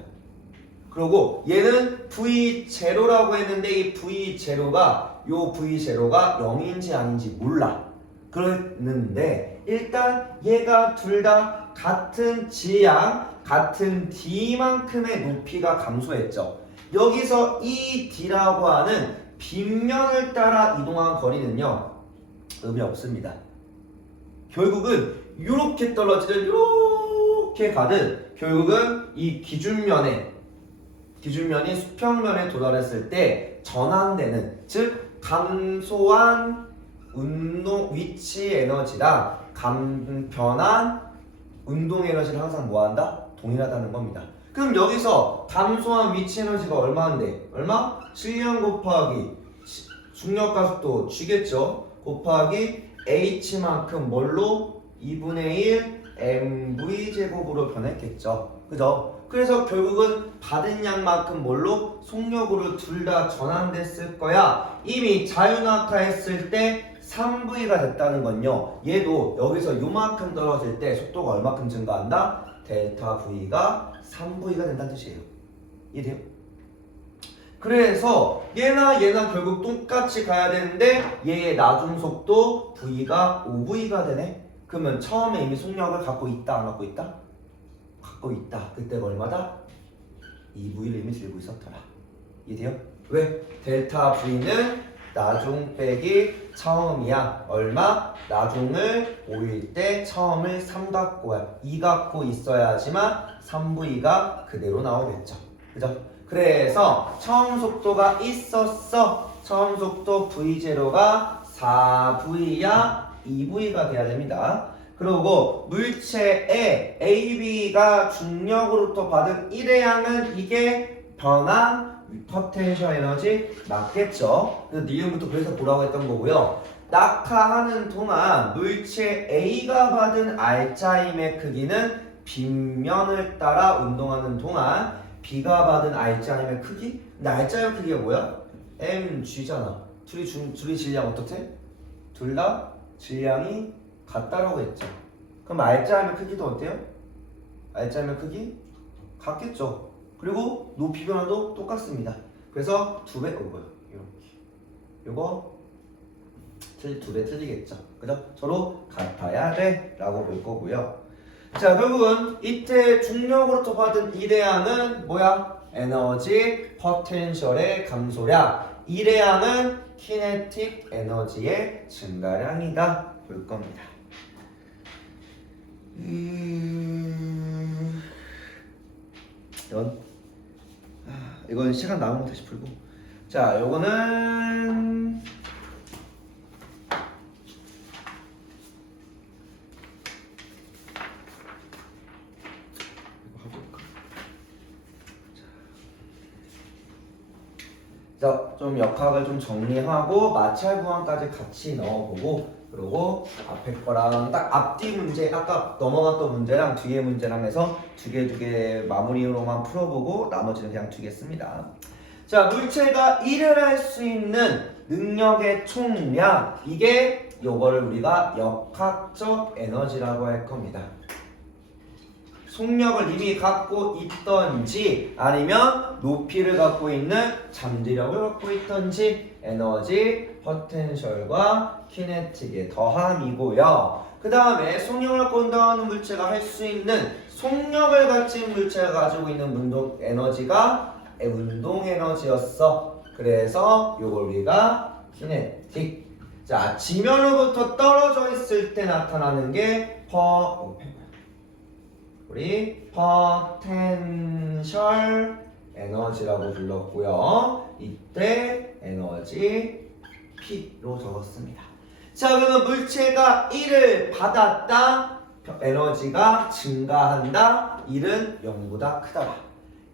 그리고 얘는 V0라고 했는데 이 V0가 요 V0가 0인지 아닌지 몰라. 그랬는데 일단 얘가 둘 다 같은 질량, 같은 D만큼의 높이가 감소했죠. 여기서 이 D라고 하는 빗면을 따라 이동한 거리는요 의미 없습니다. 결국은 이렇게 떨어지든 이렇게 가든 결국은 이 기준면이 수평면에 도달했을 때 전환되는 즉 감소한 운동 위치 에너지랑 변한 운동 에너지를 항상 뭐한다? 동일하다는 겁니다. 그럼 여기서 감소한 위치 에너지가 얼마인데? 얼마? 질량 곱하기 중력 가속도 G겠죠? 곱하기 H만큼 뭘로? 2분의 1 mv 제곱으로 변했겠죠. 그죠? 그래서 결국은 받은 양만큼 뭘로? 속력으로 둘 다 전환됐을 거야. 이미 자유낙하했을 때 3V가 됐다는 건요. 얘도 여기서 요만큼 떨어질 때 속도가 얼마큼 증가한다? 델타 V가 3V가 된다는 뜻이에요. 이해돼요? 그래서 얘나 결국 똑같이 가야 되는데 얘의 나중 속도 V가 5V가 되네? 그러면 처음에 이미 속력을 갖고 있다 안 갖고 있다? 갖고 있다. 그때가 얼마다? 2V를 이미 들고 있었더라. 이해돼요? 왜? 델타 V는 나중 빼기 처음이야. 얼마? 나중을 5일 때 처음을 3 갖고야. 2 갖고 있어야지만 3V가 그대로 나오겠죠. 그죠? 그래서 처음 속도가 있었어. 처음 속도 V0가 4V야 2V가 돼야 됩니다. 그리고 물체의 AB가 중력으로부터 받은 1의 양은 이게 변한 포텐셜 에너지 맞겠죠? 그래서 니은부터 그래서 뭐라고 했던 거고요. 낙하하는 동안 물체 A가 받은 R자임의 크기는 빗면을 따라 운동하는 동안 B가 받은 R자임의 크기? 근데 R자임 크기가 뭐야? mg잖아. 둘이 질량 어떻대? 둘 다 질량이 같다라고 했죠. 그럼 R자임의 크기도 어때요? R자임의 크기? 같겠죠. 그리고 높이 변화도 똑같습니다. 그래서 2배, 뭐야? 이렇게. 요거 2배 틀리겠죠. 그죠? 서로 같아야 돼. 라고 볼 거고요. 자, 결국은 이때 중력으로부터 받은 1의 양은 뭐야? 에너지 포텐셜의 감소량. 1의 양은 키네틱 에너지의 증가량이다. 볼 겁니다. 이건 시간 남으면 다시 풀고. 자, 요거는 자, 좀 역학을 좀 정리하고 마찰 구항까지 같이 넣어보고 그리고 앞에 거랑 딱 앞뒤 문제 아까 넘어갔던 문제랑 뒤에 문제랑 해서 두 개 마무리로만 풀어보고 나머지는 그냥 두겠습니다. 자, 물체가 일을 할 수 있는 능력의 총량 이게 요거를 우리가 역학적 에너지라고 할 겁니다. 속력을 이미 갖고 있던지 아니면 높이를 갖고 있는 잠재력을 갖고 있던지 에너지, 포텐셜과 키네틱의 더함이고요. 그 다음에 속력을 갖고 운동하는 물체가 할 수 있는 속력을 가진 물체가 가지고 있는 운동 에너지가 운동 에너지였어. 그래서 요걸 우리가 키네틱. 자, 지면으로부터 떨어져 있을 때 나타나는 게 우리 포텐셜 에너지라고 불렀고요. 이때 에너지 P로 적었습니다. 자, 그러면 물체가 1을 받았다. 에너지가 증가한다. 1은 0보다 크다.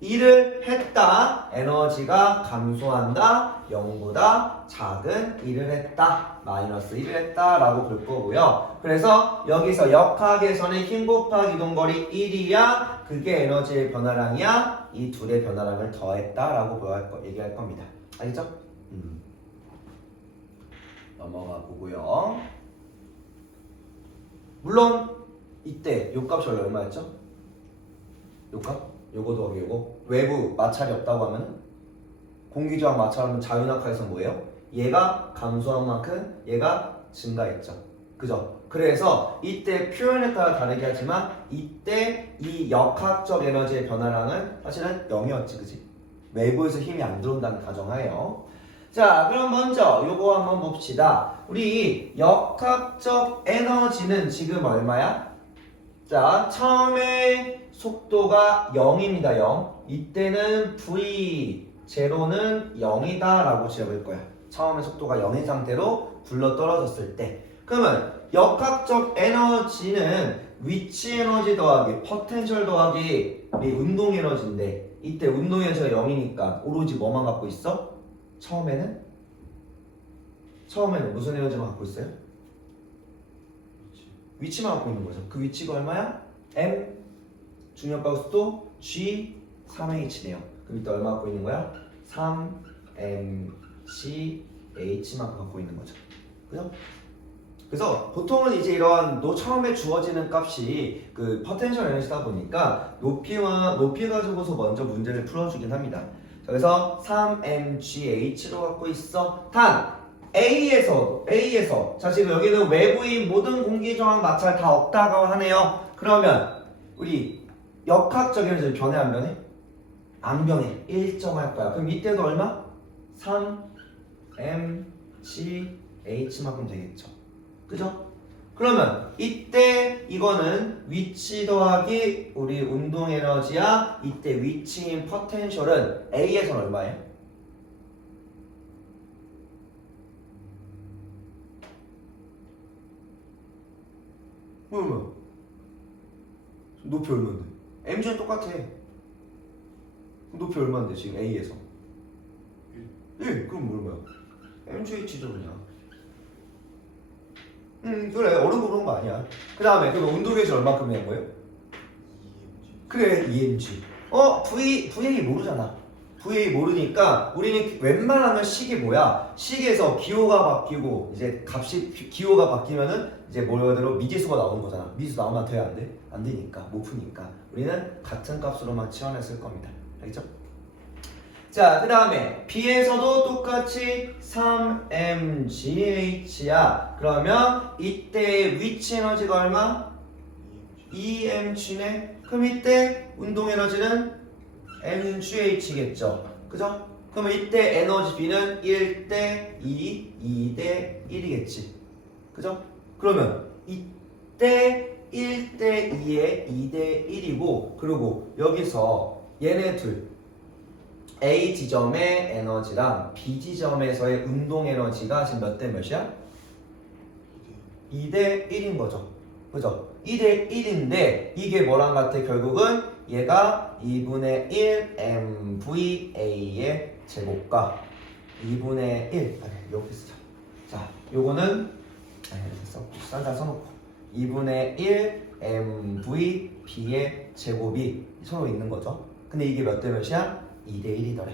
1을 했다. 에너지가 감소한다. 0보다 작은 1을 했다. 마이너스 1을 했다. 라고 볼 거고요. 그래서 여기서 역학에서는 힘 곱하기 이동거리 1이야. 그게 에너지의 변화량이야. 이 둘의 변화량을 더했다. 라고 얘기할 겁니다. 알겠죠? 넘어가 보고요. 물론 이때 요 값이 원래 얼마였죠? 요 값? 요거 더하기 요거. 외부 마찰이 없다고 하면 공기저항 마찰하면 자유낙하에서 뭐예요? 얘가 감소한 만큼 얘가 증가했죠. 그죠? 그래서 이때 표현에 따라 다르게 하지만 이때 이 역학적 에너지의 변화량은 사실은 0이었지. 그지? 외부에서 힘이 안 들어온다는 가정하에요. 자, 그럼 먼저 요거 한번 봅시다. 우리 역학적 에너지는 지금 얼마야? 자, 처음에 속도가 0입니다. 0. 이때는 V0는 0이다 라고 지어볼 거야. 처음에 속도가 0인 상태로 굴러 떨어졌을 때. 그러면 역학적 에너지는 위치 에너지 더하기 포텐셜 더하기 우리 운동 에너지인데 이때 운동 에너지가 0이니까 오로지 뭐만 갖고 있어? 처음에는 무슨 에너지만 갖고 있어요? 위치만 갖고 있는 거죠. 그 위치가 얼마야? M 중력과 속도 G 3H네요. 그럼 이때 얼마 갖고 있는 거야? 3mc H만 갖고 있는 거죠. 그죠? 그래서 보통은 이제 이러한 처음에 주어지는 값이 그 포텐셜 에너지다 보니까 높이 가지고서 먼저 문제를 풀어주긴 합니다. 그래서 3mgH로 갖고 있어. 단 A에서 자 지금 여기는 외부인 모든 공기저항 마찰 다 없다고 하네요. 그러면 우리 역학적 에너지 변해 안 변해? 안 변해. 일정할 거야. 그럼 이때도 얼마? 3mgH만큼 되겠죠. 그죠? 그러면 이때 이거는 위치 더하기 우리 운동 에너지야. 이때 위치인 포텐셜은 A에서는 얼마예요? 뭐야? 높이 얼마인데? mg는 똑같아. 높이 얼마인데 지금 A에서? 1. 그럼 얼마야? mgH죠 그냥. 그래. 어려운 거 그런 거 아니야. 그 다음에 그럼 운동에서 얼마큼 낸 거예요? 그래, EMG. VA 모르잖아. VA 모르니까 우리는 웬만하면 식이 뭐야? 식에서 기호가 바뀌고 이제 기호가 바뀌면은 이제 뭐라고 미지수가 나오는 거잖아. 미지수 나오면 돼야 안 돼? 안 되니까 못 푸니까 우리는 같은 값으로만 치환했을 겁니다. 알겠죠? 자, 그 다음에 B에서도 똑같이 3mgH야. 그러면 이때 위치 에너지가 얼마? 2mg네. 그럼 이때 운동 에너지는 mgH겠죠. 그죠? 그러면 이때 에너지 B는 1대 2, 2대 1이겠지. 그죠? 그러면 이때 1대 2에 2대 1이고 그리고 여기서 얘네 둘 A 지점의 에너지랑 B 지점에서의 운동 에너지가 지금 몇 대 몇이야? 2대 1인 거죠. 그죠? 2대 1인데 이게 뭐랑 같아? 결국은 얘가 2분의 1 MVA의 제곱과 2분의 1 여기 쓰자. 자, 요거는 싼다 써놓고 2분의 1 MVB의 제곱이 서로 있는 거죠. 근데 이게 몇 대 몇이야? 2대 1이더래.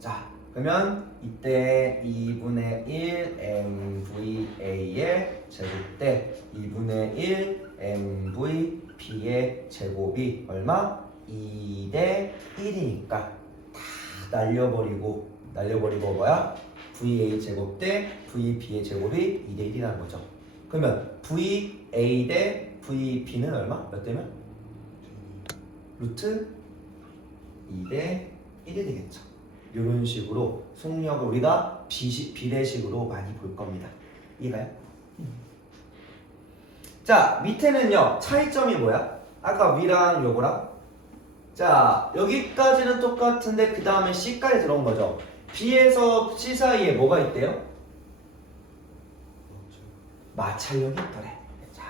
자, 그러면 이때 2분의 1 MVA의 제곱대 2분의 1 MVB의 제곱이 얼마? 2대 1이니까 다 날려버리고 뭐야? VA 제곱 대 VB의 제곱이 2대 1이라는 거죠. 그러면 VA 대 VB는 얼마? 몇 대면? 루트 2대 1이 되겠죠. 이런 식으로 속력을 우리가 비례식으로 많이 볼 겁니다. 이해가요? 자, 밑에는요. 차이점이 뭐야? 아까 위랑 요거랑 자, 여기까지는 똑같은데 그 다음에 C까지 들어온 거죠. B에서 C 사이에 뭐가 있대요? 마찰력이 있더래. 자,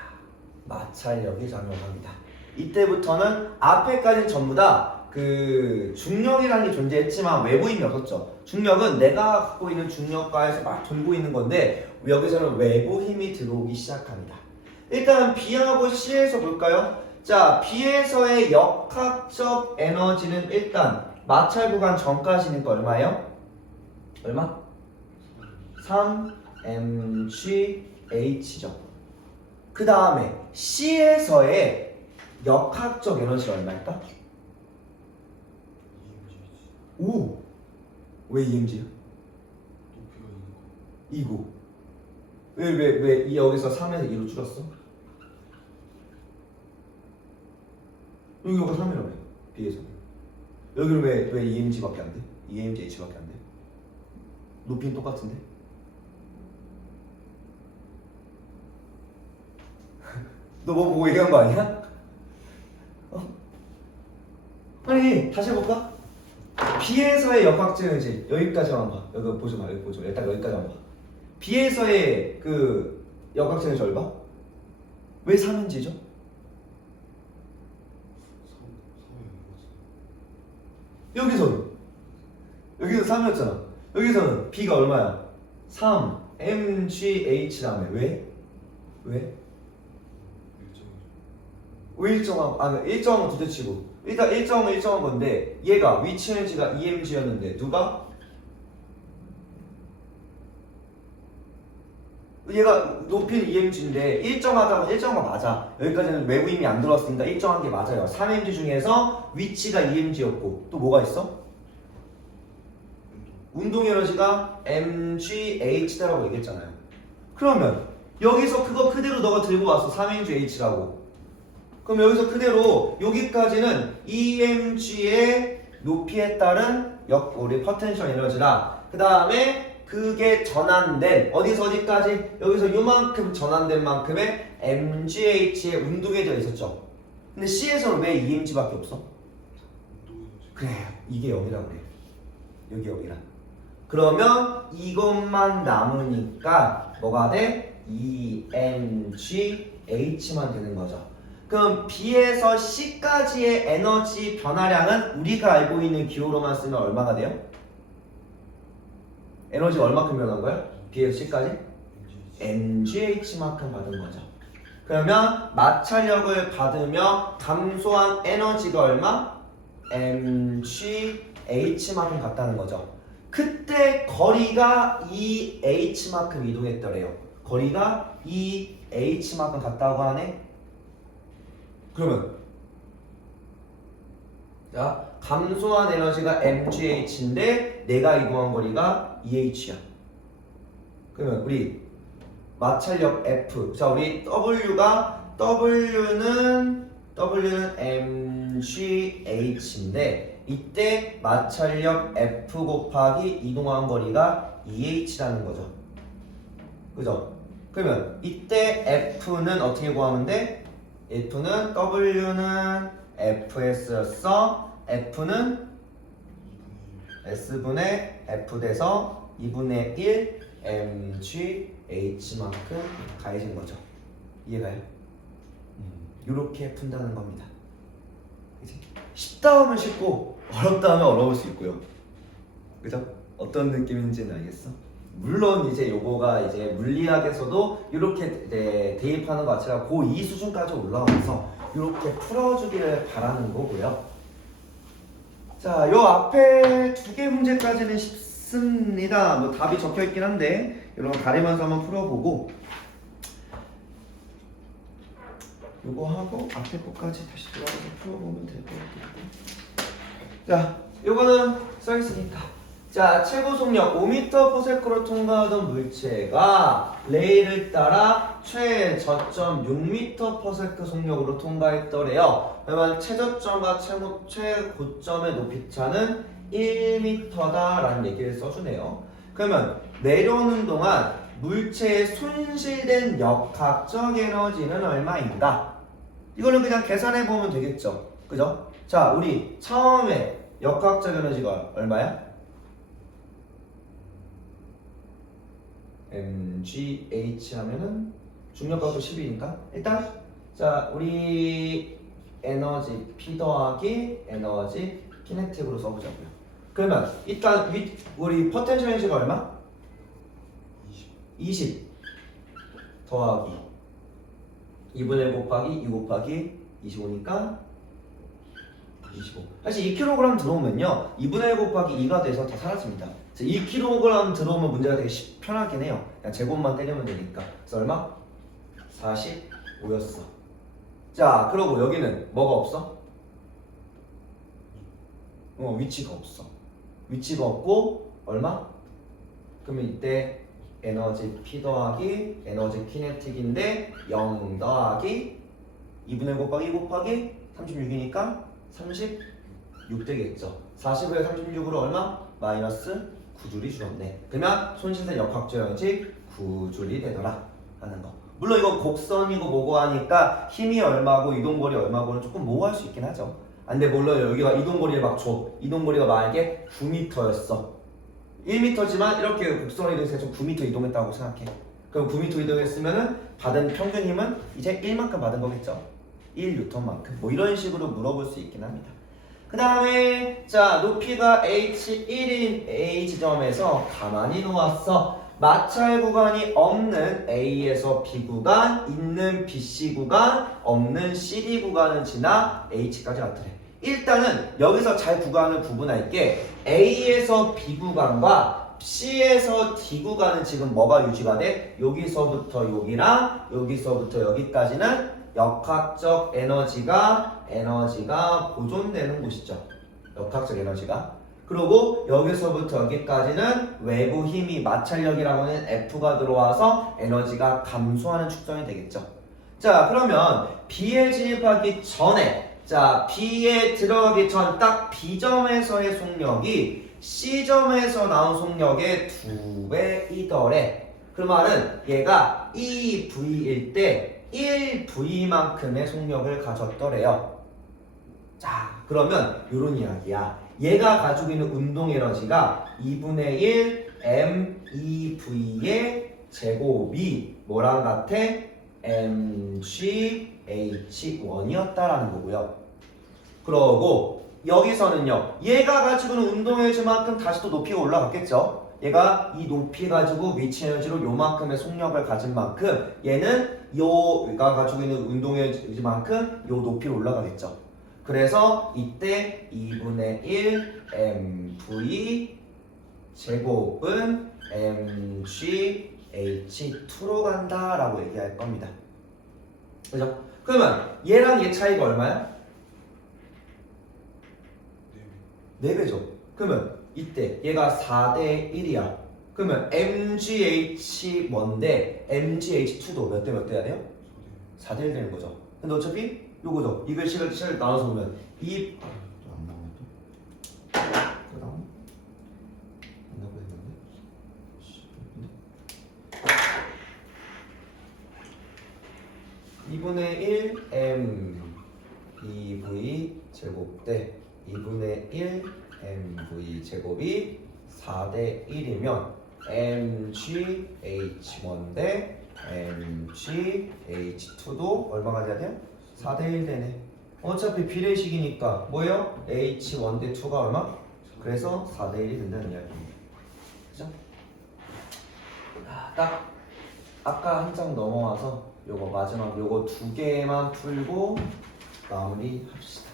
마찰력이 작용합니다. 이때부터는 앞에까지는 전부 다 그 중력이라는 게 존재했지만 외부 힘이 없었죠. 중력은 내가 갖고 있는 중력과에서 막 돌고 있는 건데 여기서는 외부 힘이 들어오기 시작합니다. 일단 B하고 C에서 볼까요? 자, B에서의 역학적 에너지는 일단 마찰 구간 전까지니까 얼마예요? 얼마? 3mgH죠. 그 다음에 C에서의 역학적 에너지가 얼마일까? 오! 왜 EMG야? 높이가 2고 왜 여기서 3에서 2로 줄었어? 여기가 3이라며 B에서 여기는 왜 EMG밖에 안 돼? EMGH밖에 안 돼? 높이는 똑같은데? 너 뭐 보고 얘기한 거 아니야? 아니 다시 해볼까? B에서의 역학적 에너지 여기까지만 봐. 여기 보지 마. 여기 보지 마. 일단 여기까지만 봐. B에서의 그 역학적 에너지 얼마? 왜 3인지죠? 여기서 3이었잖아. 여기서는 B가 얼마야? 3 mgh 다음에 왜 일정한 건 둘째치고 일단 일정한 건데 얘가 위치 에너지가 EMG였는데 누가? 얘가 높이는 EMG인데 일정하다면 일정한 거 맞아. 여기까지는 외부 힘이 안 들어왔으니까 일정한 게 맞아요. 3mg 중에서 위치가 EMG였고 또 뭐가 있어? 운동 에너지가 mgH다라고 얘기했잖아요. 그러면 여기서 그거 그대로 너가 들고 왔어. 3mgH라고. 그럼 여기서 그대로 여기까지는 EMG의 높이에 따른 우리 포텐셜 에너지라 그 다음에 그게 전환된 어디서 어디까지 여기서 요만큼 전환된 만큼의 mgH의 운동에너지가 있었죠. 근데 C에서는 왜 EMG밖에 없어? 그래요. 이게 0이라고 그래요. 여기 0이라. 그러면 이것만 남으니까 뭐가 돼? EMGH만 되는 거죠. 그럼 B에서 C까지의 에너지 변화량은 우리가 알고 있는 기호로만 쓰면 얼마가 돼요? 에너지가 얼마큼 변한 거야? B에서 C까지? mgH만큼 받은 거죠. 그러면 마찰력을 받으며 감소한 에너지가 얼마? mgH만큼 같다는 거죠. 그때 거리가 EH만큼 이동했더래요. 거리가 EH만큼 같다고 하네? 그러면 자, 감소한 에너지가 mgH인데 내가 이동한 거리가 EH야. 그러면 우리 마찰력 F. 자, 우리 W는 mgH인데 이때 마찰력 F 곱하기 이동한 거리가 EH라는 거죠. 그죠? 그러면 이때 F는 어떻게 구하면 돼? F는 W는 FS였어. F는 S분의 F 돼서 2분의 1 mgH만큼 가해진 거죠. 이해가요? 이렇게 푼다는 겁니다. 그치? 쉽다 하면 쉽고 어렵다 하면 어려울 수 있고요. 그죠? 어떤 느낌인지는 알겠어? 물론 이제 요거가 이제 물리학에서도 이렇게 대입하는 것 자체가 고2 수준까지 올라와서 이렇게 풀어주기를 바라는 거고요. 자, 요 앞에 두 개 문제까지는 있습니다. 뭐 답이 적혀 있긴 한데 여러분 가리면서 한번 풀어보고 요거 하고 앞에 거까지 다시 돌아가서 풀어보면 될 것 같아요. 자, 요거는 써있으니까. 자, 최고 속력 5m/s로 통과하던 물체가 레일을 따라 최저점 6m/s 속력으로 통과했더래요. 그러면 최저점과 최고점의 높이차는 1m다라는 얘기를 써주네요. 그러면 내려오는 동안 물체에 손실된 역학적 에너지는 얼마인가? 이거는 그냥 계산해 보면 되겠죠. 그죠? 자, 우리 처음에 역학적 에너지가 얼마야? mgh 하면은 중력각도 10이니까 일단 자, 우리 에너지 P 더하기 에너지 키네틱으로 써보자고요. 그러면 일단 우리 포텐셜 에너지가 얼마? 20 더하기 2분의 1 곱하기 2 곱하기 25니까 25. 사실 2kg 들어오면요 2분의 1 곱하기 2가 돼서 다 사라집니다. 2kg 들어오면 문제가 되게 편하긴 해요. 그냥 제곱만 때리면 되니까. 그래서 얼마? 45였어. 자, 그러고 여기는 뭐가 없어? 위치가 없어. 위치가 없고 얼마? 그러면 이때 에너지 P 더하기 에너지 키네틱인데 0 더하기 2분의 1 곱하기 2 곱하기 36이니까 36 되겠죠. 40에 36으로 얼마? 마이너스 9줄이 줄었네. 그러면 손실된 역학적 에너지 9줄이 되더라 하는 거. 물론 이거 곡선이고 뭐고 하니까 힘이 얼마고 이동거리 얼마고는 조금 모호할 수 있긴 하죠. 근데 물론 여기가 이동거리를 막 줘. 이동거리가 만약에 9m였어. 1m지만 이렇게 곡선이 돼서 9m 이동했다고 생각해. 그럼 9m 이동했으면은 받은 평균 힘은 이제 1만큼 받은 거겠죠. 1N만큼. 뭐 이런 식으로 물어볼 수 있긴 합니다. 그 다음에 자, 높이가 h1인 A 지점에서 가만히 놓았어. 마찰 구간이 없는 A에서 B 구간, 있는 BC 구간, 없는 CD 구간을 지나 H까지 나타내. 일단은 여기서 잘 구간을 구분할게. A에서 B 구간과 C에서 D 구간은 지금 뭐가 유지가 돼? 여기서부터 여기랑 여기서부터 여기까지는 역학적 에너지가 보존되는 곳이죠. 역학적 에너지가. 그리고 여기서부터 여기까지는 외부 힘이 마찰력이라고 하는 F가 들어와서 에너지가 감소하는 축성이 되겠죠. 자, 그러면 B에 진입하기 전에 자, B에 들어가기 전 딱 B점에서의 속력이 C점에서 나온 속력의 2배이더래. 그 말은 얘가 2V일 때 1V만큼의 속력을 가졌더래요. 자, 그러면 이런 이야기야. 얘가 가지고 있는 운동 에너지가 2분의 1 m2v의 제곱이 뭐랑 같아? mgh1이었다라는 거고요. 그러고 여기서는요, 얘가 가지고 있는 운동 에너지만큼 다시 또 높이가 올라갔겠죠. 얘가 이 높이 가지고 위치 에너지로 요만큼의 속력을 가진 만큼 얘는 얘가 가지고 있는 운동 에너지만큼 요 높이로 올라가겠죠. 그래서 이때 2분의 1 mv 제곱은 mgh2로 간다라고 얘기할 겁니다. 그죠? 그러면 얘랑 얘 차이가 얼마야? 4배죠. 그러면 이때 얘가 4대 1이야. 그러면 mgh1대 mgh2도 몇 대 몇 대야 돼요? 4대 1 되는 거죠. 근데 어차피 요거죠. 이걸 식을 나눠서 보면 이 안 나오네 또. 또 나오네. 안 나오고 했는데. 2분의 1 m 2v 제곱 대 2분의 1 mv 제곱이 4대 1이면 mgh1 대 mgh2도 얼마가 돼야 돼요? 4대 1 되네. 어차피 비례식이니까 뭐예요? h1 대 2가 얼마? 그래서 4대 1이 된다는 이야기입니다. 그죠? 딱 아까 한 장 넘어와서 요거 마지막 요거 2개만 풀고 마무리합시다.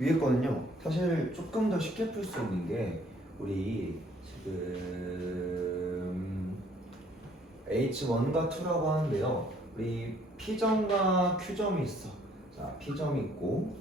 위에 거는요 사실 조금 더 쉽게 풀 수 있는 게 우리 지금 H1과 2라고 하는데요 우리 P점과 Q점이 있어. 자 P점이 있고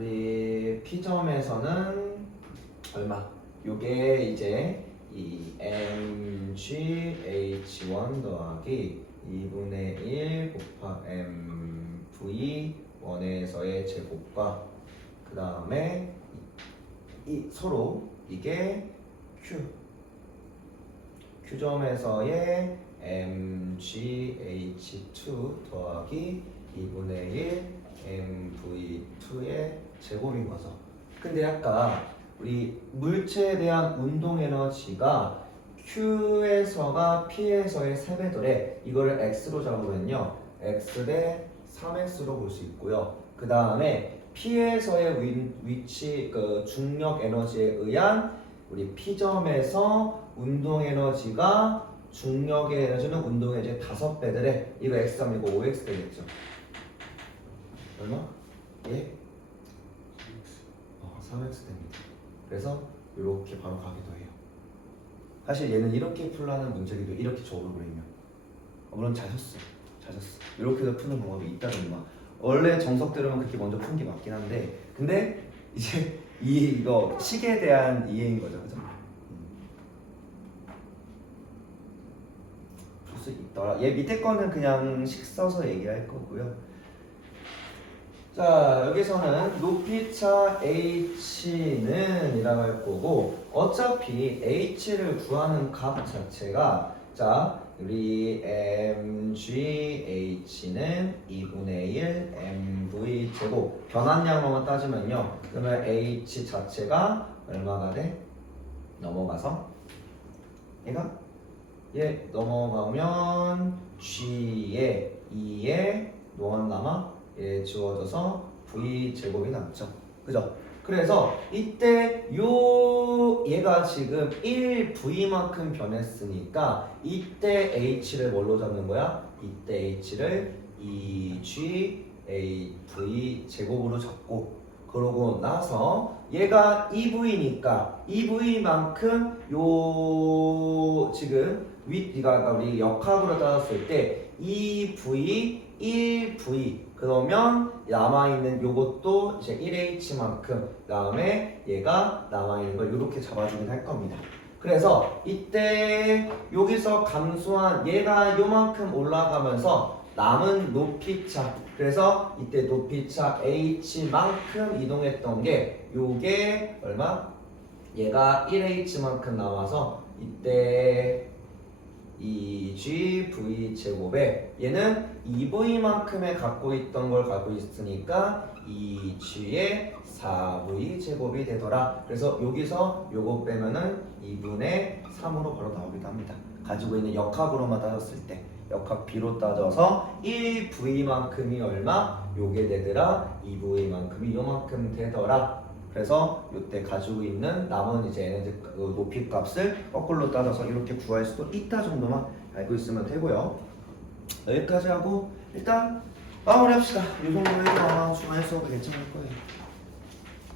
우리 P점에서는 얼마? 요게 이제 이 MGH1 더하기 2분의 1 곱하 MV1에서의 제곱과 그 다음에 이 서로 이게 Q점에서의 MGH2 더하기 2분의 1 MV2의 제곱인 거죠. 근데 아까 우리 물체에 대한 운동 에너지가 Q에서가 P에서의 3배더래. 이거를 X로 잡으면요 X 대 3X로 볼 수 있고요. 그 다음에 P에서의 위치 그 중력 에너지에 의한 우리 P점에서 운동 에너지가 중력의 에너지는 운동 에너지의 5배더래. 이거 X3이고 5X 되겠죠. 얼마? 예? 3x 됩니다. 그래서 이렇게 바로 가기도 해요. 사실 얘는 이렇게 풀라는 문제기도 이렇게 적어버리면 물론 잘 썼어. 이렇게도 푸는 방법이 있다는 거. 원래 정석대로면 그렇게 먼저 푼 게 맞긴 한데 근데 이제 이거 식에 대한 이해인 거죠. 그죠? 풀 수 있더라. 얘 밑에 거는 그냥 식 써서 얘기할 거고요. 자 여기서는 높이차 h는 이라고 할 거고 어차피 h를 구하는 값 자체가 자 우리 mgh는 2분의 1 mv 제곱 변환량만 따지면요 그러면 h 자체가 얼마가 돼? 넘어가서 얘가 얘 넘어가면 g에 2에 뭐가 남아? 예, 지워져서 v 제곱이 남죠. 그죠? 그래서 이때 얘가 지금 1v만큼 변했으니까 이때 h를 뭘로 잡는 거야? 이때 h를 2gv 제곱으로 잡고 그러고 나서 얘가 2v니까 2v만큼 요 지금 그러니까 우리 역학으로 따졌을 때 2v 1v 그러면 남아있는 요것도 이제 1h만큼 그 다음에 얘가 남아있는 걸 이렇게 잡아주긴 할 겁니다. 그래서 이때 여기서 감소한 얘가 요만큼 올라가면서 남은 높이차 그래서 이때 높이차 h만큼 이동했던 게 요게 얼마? 얘가 1h만큼 남아서 이때 2gv 제곱에 얘는 2v만큼의 갖고 있던 걸 갖고 있으니까 2g의 4v 제곱이 되더라. 그래서 여기서 요거 빼면은 2분의 3으로 바로 나오기도 합니다. 가지고 있는 역학으로만 따졌을 때 역학 b로 따져서 1v만큼이 얼마? 요게 되더라. 2v만큼이 요만큼 되더라. 그래서 이때 가지고 있는 남은 이제 에너지 높이 값을 거꾸로 따져서 이렇게 구할 수도 있다 정도만 알고 있으면 되고요. 여기까지 하고 일단 마무리합시다. 이 정도 해서 중간에 수업이 괜찮을 거예요.